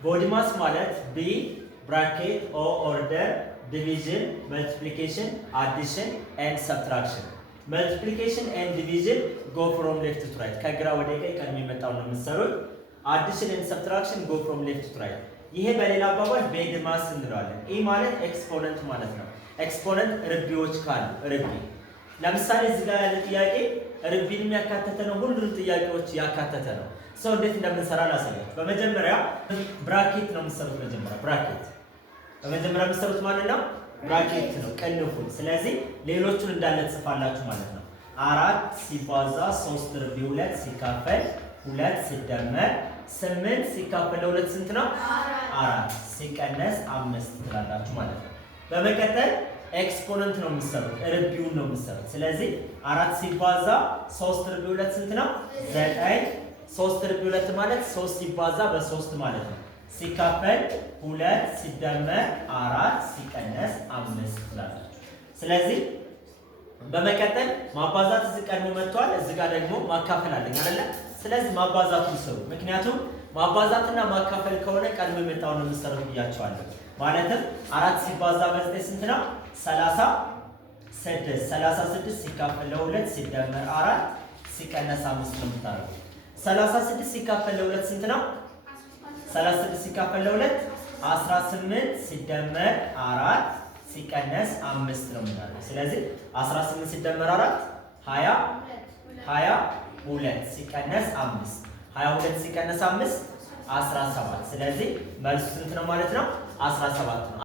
ቦዲ ማስ ማለት ቢ ብራኬት ኦ ኦርደር ዲቪዥን መልቲፕሊኬሽን አዲሽን ኤንድ ሰብትራክሽን። መልቲፕሊኬሽን ኤንድ ዲቪዥን ጎ ፍሮም ሌፍት ቱ ራይት፣ ከግራ ወደ ቀኝ ቀድሞ የመጣው ነው የምትሰሩት። አዲሽን ኤንድ ሰብትራክሽን ጎ ፍሮም ሌፍት ቱ ራይት። ይሄ በሌላ አባባል ቤድ ማስ እንለዋለን። ኢ ማለት ኤክስፖነንት ማለት ነው። ኤክስፖነንት ርቢዎች ካሉ ርቢ፣ ለምሳሌ እዚህ ጋር ያለ ጥያቄ ርቢን የሚያካተተ ነው። ሁሉንም ጥያቄዎች ያካተተ ነው። ሰው እንዴት እንደምንሰራ ላሳያችሁ። በመጀመሪያ ብራኬት ነው የምትሰሩት። በመጀመሪያ የምትሰሩት ማለት ነው ብራኬት ነው ቅንፉን። ስለዚህ ሌሎቹን እንዳለ ትጽፋላችሁ ማለት ነው። 4 ሲባዛ 3 ርቢ 2 ሲካፈል 2 ሲደመር 8 ሲካፈል ለ2 ስንት ነው? 4 ሲቀነስ 5 ትላላችሁ ማለት ነው። በመቀጠል ኤክስፖነንት ነው የምትሰሩት፣ ርቢውን ነው የምትሰሩት። ስለዚህ 4 ሲባዛ 3 ርቢ 2 ስንት ነው? 9 3 ርቢ 2 ማለት 3 ሲባዛ በ3 ማለት ነው። ሲካፈል 2 ሲደመር 4 ሲቀነስ 5 ትላላችሁ። ስለዚህ በመቀጠል ማባዛት እዚህ ቀድሞ መጥቷል። እዚህ ጋር ደግሞ ማካፈል አለኝ አይደለ? ስለዚህ ማባዛቱን ስሩ። ምክንያቱም ማባዛትና ማካፈል ከሆነ ቀድሞ የመጣው ነው የምትሰሩት ብያቸዋለሁ። ማለትም 4 ሲባዛ በ9 ስንት ነው? 36 36 ሲካፈል ለ2 ሲደመር 4 ሲቀነስ 5 ነው የምታደርጉት። 36 ሲካፈል ለ2 ስንት ነው? 36 ሲካፈል ለ2 18 ሲደመር 4 ሲቀነስ 5 ነው የምናደርገው። ስለዚህ 18 ሲደመር 4 22 ሲቀነስ 5 22 ሲቀነስ 5 17። ስለዚህ መልሱ ስንት ነው ማለት ነው? 17 ነው።